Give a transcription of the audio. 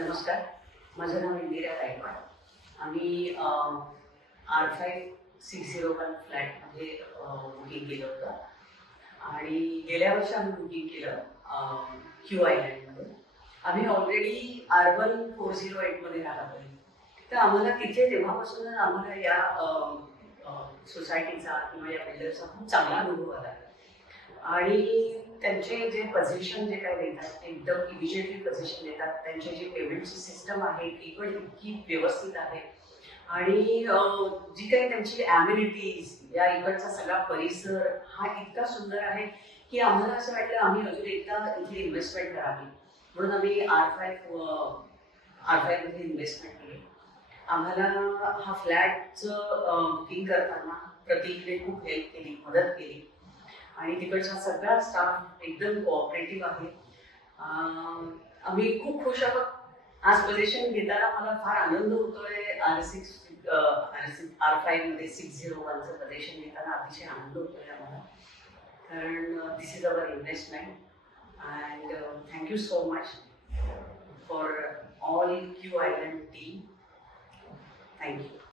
नमस्कार, माझं नाव इंदिरा गायकवाड. आम्ही R5601 फ्लॅटमध्ये बुकिंग केलं होतं आणि गेल्या वर्षी आम्ही बुकिंग केलं क्यू आयलँडमध्ये. आम्ही ऑलरेडी R1408मध्ये राहत आहे. तर आम्हाला तिथे तेव्हापासूनच आम्हाला या सोसायटीचा किंवा या बिल्डरचा खूप चांगला अनुभव आला आणि त्यांचे जे पोझिशन जे काही देतात एकदम इमिजिएटली पोझिशन देतात. त्यांचे जे पेमेंटची सिस्टम आहे ती पण इतकी व्यवस्थित आहे आणि जी काही त्यांची ॲम्युनिटीज या इकडचा सगळा परिसर हा इतका सुंदर आहे की आम्हाला असं वाटलं आम्ही अजून एकदा इथे इन्व्हेस्टमेंट करावी, म्हणून आम्ही R5 मध्ये इन्व्हेस्टमेंट केली. आम्हाला हा फ्लॅटचं बुकिंग करताना प्रतीकने खूप हेल्प केली, मदत केली आणि तिकडचा सगळा स्टाफ एकदम कोऑपरेटिव्ह आहे. आम्ही खूप खुश आहोत. आज पोझिशन घेताना मला फार आनंद होतोय. R5 मध्ये 601चं पोझिशन घेताना अतिशय आनंद होतोय आम्हाला, कारण this is our investment. And thank you so much for all Q Island team. Thank you.